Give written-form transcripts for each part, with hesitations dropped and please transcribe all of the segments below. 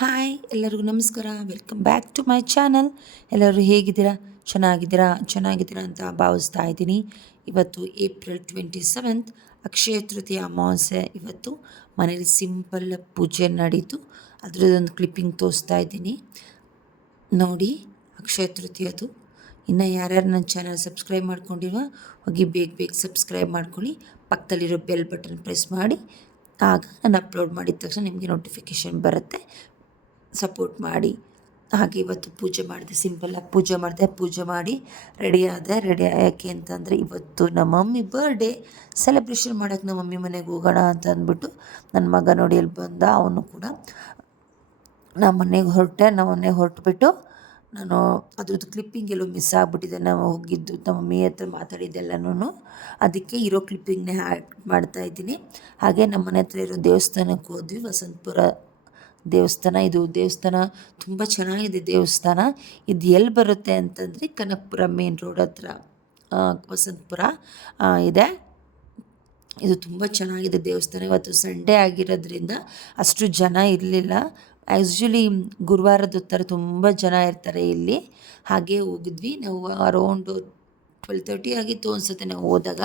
Hi ಎಲ್ಲರಿಗೂ ನಮಸ್ಕಾರ, welcome back to my channel. ಎಲ್ಲರೂ ಹೇಗಿದ್ದೀರಾ? ಚೆನ್ನಾಗಿದ್ದೀರಾ ಅಂತ ಭಾವಿಸ್ತಾ ಇದ್ದೀನಿ. ಇವತ್ತು ಏಪ್ರಿಲ್ 27 ಅಕ್ಷಯ ತೃತೀಯ ಅಮಾವಾಸ್ಯೆ. ಇವತ್ತು ಮನೇಲಿ ಸಿಂಪಲ್ ಪೂಜೆ ನಡೀತು. ಅದರದ್ದೊಂದು ಕ್ಲಿಪ್ಪಿಂಗ್ ತೋರಿಸ್ತಾ ಇದ್ದೀನಿ ನೋಡಿ. ಅಕ್ಷಯ ತೃತೀಯದು ಇನ್ನು ಯಾರ್ಯಾರು ನನ್ನ ಚಾನಲ್ ಸಬ್ಸ್ಕ್ರೈಬ್ ಮಾಡ್ಕೊಂಡಿಲ್ವ ಹೋಗಿ ಬೇಗ ಸಬ್ಸ್ಕ್ರೈಬ್ ಮಾಡ್ಕೊಳ್ಳಿ. ಪಕ್ಕದಲ್ಲಿರೋ ಬೆಲ್ ಬಟನ್ ಪ್ರೆಸ್ ಮಾಡಿ, ಆಗ ನಾನು ಅಪ್ಲೋಡ್ ಮಾಡಿದ ತಕ್ಷಣ ನಿಮಗೆ ನೋಟಿಫಿಕೇಷನ್ ಬರುತ್ತೆ. ಸಪೋರ್ಟ್ ಮಾಡಿ. ಹಾಗೆ ಇವತ್ತು ಪೂಜೆ ಮಾಡಿದೆ, ಸಿಂಪಲ್ಲಾಗಿ ಪೂಜೆ ಮಾಡಿ ರೆಡಿ ಯಾಕೆ ಅಂತಂದರೆ ಇವತ್ತು ನಮ್ಮ ಮಮ್ಮಿ ಬರ್ಡೇ ಸೆಲೆಬ್ರೇಷನ್ ಮಾಡೋಕ್ಕೆ ನಮ್ಮ ಮಮ್ಮಿ ಮನೆಗೆ ಹೋಗೋಣ ಅಂತ ಅಂದ್ಬಿಟ್ಟು ನನ್ನ ಮಗ ನೋಡಿ ಅಲ್ಲಿ ಬಂದ. ಅವನು ಕೂಡ ನಮ್ಮ ಮನೆಗೆ ಹೊರಟುಬಿಟ್ಟು ನಾನು ಅದ್ರದ್ದು ಕ್ಲಿಪ್ಪಿಂಗ್ ಎಲ್ಲೋ ಮಿಸ್ ಆಗಿಬಿಟ್ಟಿದೆ. ನಾವು ಹೋಗಿದ್ದು ನಮ್ಮ ಮಮ್ಮಿ ಹತ್ರ ಮಾತಾಡಿದ್ದೆಲ್ಲನೂ, ಅದಕ್ಕೆ ಇರೋ ಕ್ಲಿಪ್ಪಿಂಗ್ನೇ ಆ್ಯಡ್ ಮಾಡ್ತಾಯಿದ್ದೀನಿ. ಹಾಗೆ ನಮ್ಮ ಮನೆ ಹತ್ರ ಇರೋ ದೇವಸ್ಥಾನಕ್ಕೆ ಹೋದ್ವಿ, ವಸಂತಪುರ ದೇವಸ್ಥಾನ. ಇದು ದೇವಸ್ಥಾನ ತುಂಬ ಚೆನ್ನಾಗಿದೆ. ದೇವಸ್ಥಾನ ಇದು ಎಲ್ಲಿ ಬರುತ್ತೆ ಅಂತಂದರೆ ಕನಕಪುರ ಮೇನ್ ರೋಡ್ ಹತ್ರ ವಸಂತಪುರ ಇದೆ. ಇದು ತುಂಬ ಚೆನ್ನಾಗಿದೆ ದೇವಸ್ಥಾನ. ಇವತ್ತು ಸಂಡೇ ಆಗಿರೋದ್ರಿಂದ ಅಷ್ಟು ಜನ ಇರಲಿಲ್ಲ. ಆ್ಯಕ್ಚುಲಿ ಗುರುವಾರದ ಹೊತ್ತರ ತುಂಬ ಜನ ಇರ್ತಾರೆ ಇಲ್ಲಿ. ಹಾಗೆ ಹೋಗಿದ್ವಿ ನಾವು. ಅರೌಂಡು 12:30 ಆಗಿತ್ತು ಅನಿಸುತ್ತೆ ನಾವು ಹೋದಾಗ.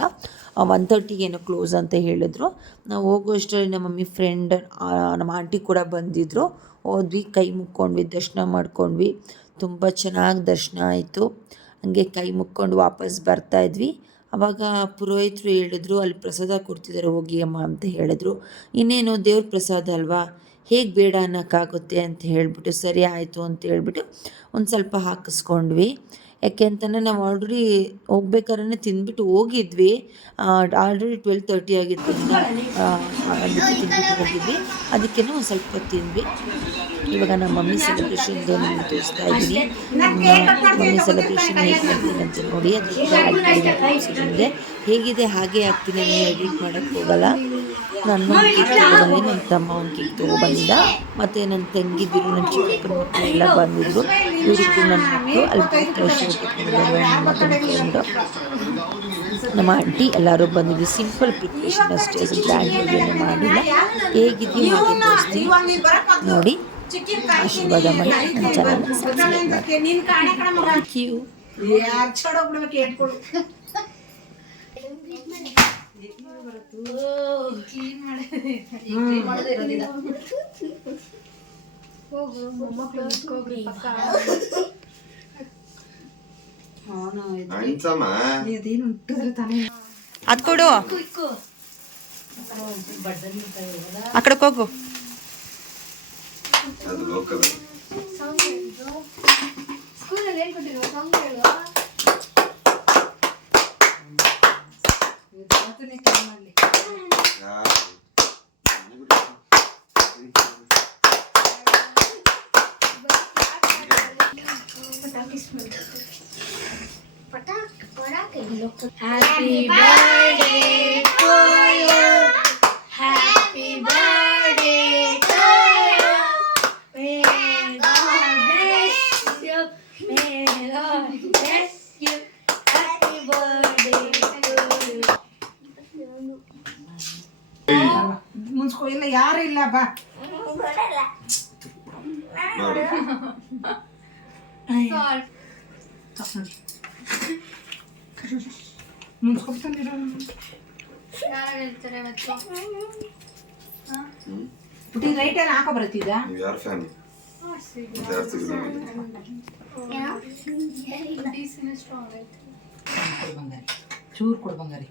1:30ಗೆ ಏನೋ ಕ್ಲೋಸ್ ಅಂತ ಹೇಳಿದ್ರು. ನಾವು ಹೋಗುವಷ್ಟರಲ್ಲಿ ನಮ್ಮ ಮಮ್ಮಿ ಫ್ರೆಂಡ್, ನಮ್ಮ ಆಂಟಿ ಕೂಡ ಬಂದಿದ್ದರು. ಹೋದ್ವಿ, ಕೈ ಮುಕ್ಕೊಂಡ್ವಿ, ದರ್ಶನ ಮಾಡ್ಕೊಂಡ್ವಿ. ತುಂಬ ಚೆನ್ನಾಗಿ ದರ್ಶನ ಆಯಿತು. ಹಂಗೆ ಕೈ ಮುಕ್ಕೊಂಡು ವಾಪಸ್ ಬರ್ತಾಯಿದ್ವಿ. ಆವಾಗ ಪುರೋಹಿತರು ಹೇಳಿದ್ರು, ಅಲ್ಲಿ ಪ್ರಸಾದ ಕೊಡ್ತಿದ್ದಾರೆ ಹೋಗಿ ಅಮ್ಮ ಅಂತ ಹೇಳಿದ್ರು. ಇನ್ನೇನು ದೇವ್ರ ಪ್ರಸಾದ ಅಲ್ವಾ, ಹೇಗೆ ಬೇಡ ಅನ್ನೋಕ್ಕಾಗುತ್ತೆ ಅಂತ ಹೇಳಿಬಿಟ್ಟು ಸರಿ ಆಯಿತು ಅಂತ ಹೇಳ್ಬಿಟ್ಟು ಒಂದು ಸ್ವಲ್ಪ ಹಾಕಿಸ್ಕೊಂಡ್ವಿ. ಯಾಕೆ ಅಂತಂದರೆ ನಾವು ಆಲ್ರೆಡಿ ಹೋಗ್ಬೇಕಾದ್ರೆ ತಿಂದ್ಬಿಟ್ಟು ಹೋಗಿದ್ವಿ. ಆಲ್ರೆಡಿ 12:30 ಆಗಿತ್ತು. ಅದಕ್ಕೆ ತಿಂದ್ಬಿಟ್ಟು ಹೋಗಿದ್ವಿ. ಅದಕ್ಕೇ ಒಂದು ಸ್ವಲ್ಪ ತಿಂದ್ವಿ. ಇವಾಗ ನಮ್ಮ ಮಮ್ಮಿ ಸೆಲೆಬ್ರೇಷನ್ದು ನಾನು ತೋರಿಸ್ತಾ ಇದ್ದೀನಿ. ಮಮ್ಮಿ ಸೆಲೆಬ್ರೇಷನ್ ಹೇಗೆ ಮಾಡ್ತೀನಿ ಅಂತ ನೋಡಿ. ಅದಕ್ಕೆ ಹೇಗಿದೆ ಹಾಗೆ ಆಗ್ತೀನಿ, ಎಡಿಟ್ ಮಾಡೋಕ್ಕೆ ಹೋಗಲ್ಲ. ನನ್ನ ಕೇಕ್ ತೊಗೊಬಂದೆ, ನನ್ನ ತಮ್ಮ ಒಂದು ಕೇಕ್ ತೊಗೊಬಂದ, ಮತ್ತು ನನ್ನ ತಂಗಿದಿರು, ನನ್ನ ಚಿಕ್ಕಪ್ಪನ ಮಕ್ಕಳು ಎಲ್ಲ ಬಂದಿದ್ದರು. ಇವರಿಗೂ ನನ್ನ ಮಕ್ಕಳು ಅಲ್ಲಿ ನಮ್ಮ ಮಗನ ಫ್ರೆಂಡು, ನಮ್ಮ ಆಂಟಿ ಎಲ್ಲರೂ ಬಂದಿದ್ದರು. ಸಿಂಪಲ್ ಪ್ರಿಪ್ರೇಷನ್ ಅಷ್ಟೇ, ಗ್ರ್ಯಾಂಡ್ ಏನು ಮಾಡಿಲ್ಲ. ಹೇಗಿದೆಯೋ ಹಾಗೆ ತೋರಿಸ್ತೀನಿ ನೋಡಿ. ಆಶೀರ್ವಾದ ಮಾಡಿ ನನ್ನ ಚಾನಲ್ ಸಬ್ಸ್ಕ್ರೈಬ್ ಮಾಡಿ. Thank you. ಅದ್ ಕೊಡು, ಆ ಕಡೆಗೆ ಹೋಗು. Happy birthday to you. Happy birthday to you. May God bless you. May God bless you. Happy birthday to you. ಮುನ್ಸ್ಕೊ ಇಲ್ಲ, ಯಾರು ಇಲ್ಲ ಬಾ. ಪುಟಿ ರೈಟಲ್ಲಿ ಹಾಕೋ ಬರ್ತಿದ್ದ. ಚೂರು ಕೊಡು ಬಂಗಾರಿ.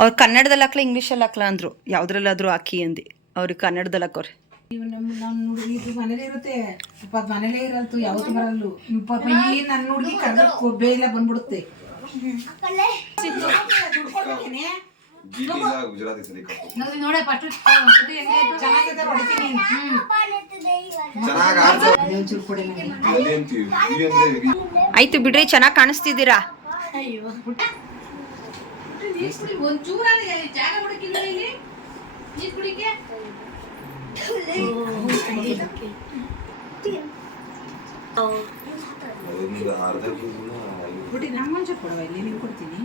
ಅವ್ರು ಕನ್ನಡದಲ್ಲಿ ಹಾಕ್ಲ ಇಂಗ್ಲೀಷಲ್ಲಿ ಹಾಕ್ಲ ಅಂದರು. ಯಾವುದ್ರಲ್ಲಾದರೂ ಹಾಕಿ ಅಂದು ಅವ್ರಿಗೆ ಕನ್ನಡದಲ್ಲಿ ಹಾಕೋರಿ. ನನ್ನ ಹುಡುಗಿ ಮನೇಲೇ ಇರುತ್ತೆ, ಮನೇಲೇ ಇರಲ್ತು, ಯಾವತ್ತು ಬರಲ್ಲು. ನನ್ನ ಹುಡುಗಿ ಕರ್ನಾಟಕ ಬೇಗ ಬಂದ್ಬಿಡುತ್ತೆ. ಆಯ್ತು ಬಿಡ್ರಿ, ಚೆನ್ನಾಗಿ ಕಾಣಿಸ್ತಿದ್ದೀರಾ. ಬಿಡಿ, ನಂಗೊಂಚೂರು ಕೊಡವ, ಇಲ್ಲಿ ನೀವು ಕೊಡ್ತೀನಿ.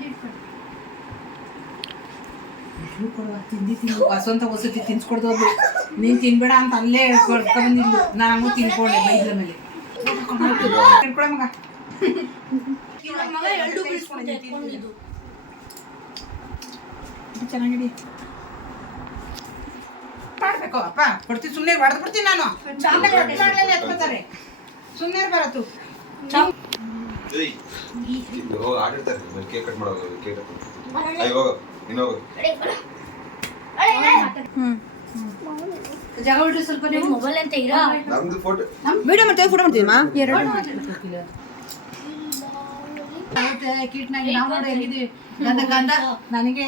ತಿಂದಿ ವಸಂತ ವಸತಿ ತಿನ್ಸ್ಕೊಡ್ದೋದು ನೀನು ತಿನ್ಬೇಡ ಅಂತ ಅಲ್ಲೇ ಕೊಡ್ಕೊಂಡ್ಬಂದಿದ್ದು ನಾನು ತಿನ್ಕೊಂಡೆ ಬೈದ್ರ ಮೇಲೆ ತಿನ್ಕೊಳ ಮಗ ಚೆನ್ನಾಗಿಡಿ ಮಾಡ್ಬೇಕು ಅಪ್ಪ ಕೊಡ್ತೀನಿ ಸುಮ್ಮನೆ ಹೊಡೆದು ಬಿಡ್ತೀನಿ ನಾನು ಎತ್ಕೋತಾರೆ ಸುಮ್ಮನೆ ಬರತ್ತು ಆಡಿರ್ತಾರೆ ಕೇಕ್ ಕಟ್ ಮಾಡೋದು ಕೇಕ್ ಹೋಗ ಇನ್ನೋಗ ಜಾಗ ಬಿಡ್ರಿ ಸ್ವಲ್ಪ ನೀವು ಮೊಬೈಲ್ ಅಂತ ಇರಾ ನಮ್ದು ಫೋಟೋ ವಿಡಿಯೋ ಮಾಡ್ತೇವೆ ಫೋಟೋ ಮಾಡ್ತೀವಿ ಕೀಟ್ನಾಗಿ ನಾವು ನೋಡಿ ಹೆಂಗಿದೀವಿ ಗಂಧ ಗಂಧ ನನಗೆ